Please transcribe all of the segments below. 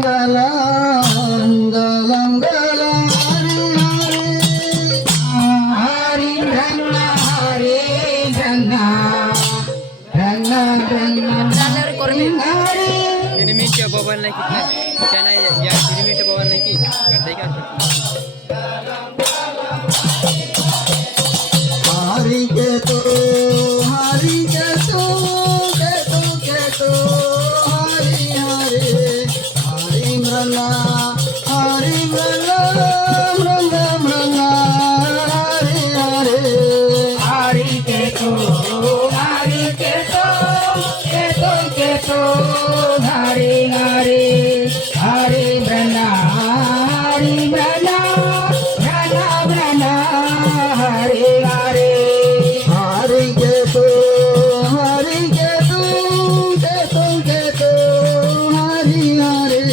गलम गलम गलम हरि रंगा हरे रंगा रंगा रंगा हरे सिनेमेच्या बबल नाही की त्या नाही या सिनेमेच्या बबल नाही की करते का हरि के तो हरि के तो हरि हरे हरि मृला हरि मृला मृला मृला हरे हरे हरि के तो हरि के तो हरे हरे हरे मृला हरि मृला मृला मृला हरे हरे हरि के तो हरि के तो हरि हरे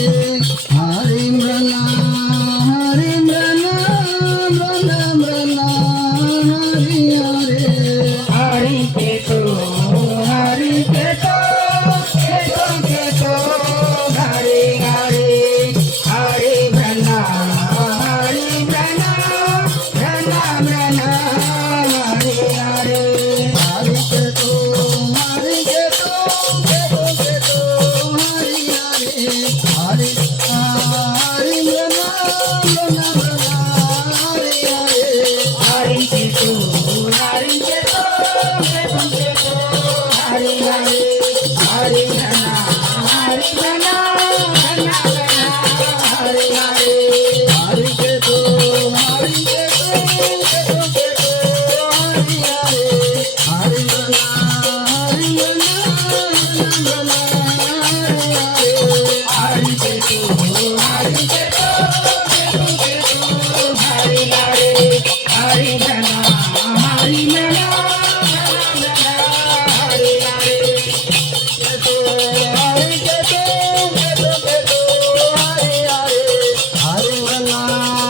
हरि मृला हरि मृला मृला मृला हरि हरे हरि के तो हरि के तो हरे हरे हरि मृला हरि मृला मृला मृला हरे हरे हरि के तो हरि के तो हरि हरे हरि हरि मृला मृला मृला हरे हरे हरि के तो हरि के तो हरि हरे हरि मृला हरि मृला मृला मृला हरे हरे हरि के तो हरि के तो हरि हरे हरि मृला हरि मृला मृला हरे हरे हरि के तो हरि के तो हरि हरे हरि मृला हरि मृला मृला हरे हरे हरि के तो हरि हरे हरि मृला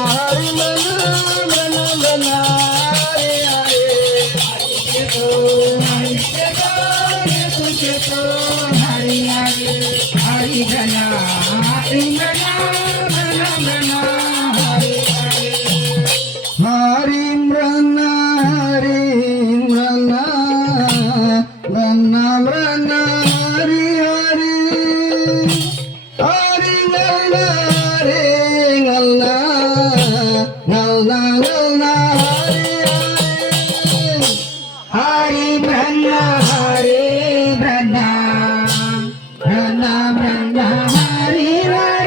हरि मृला मृला मृला हरे हरे हरि के तो हरि के तो हरि हरे हरि मृला हरि मृला मृला मृला हरे हरे हरि मृला हरि मृला मृला मृला हरि हरे हरि गल्ला हरे गल्ला गल्ला गल्ला हरे हरे हरि ब्रह्मा हरे ब्रह्मा ब्रह्मा ब्रह्मा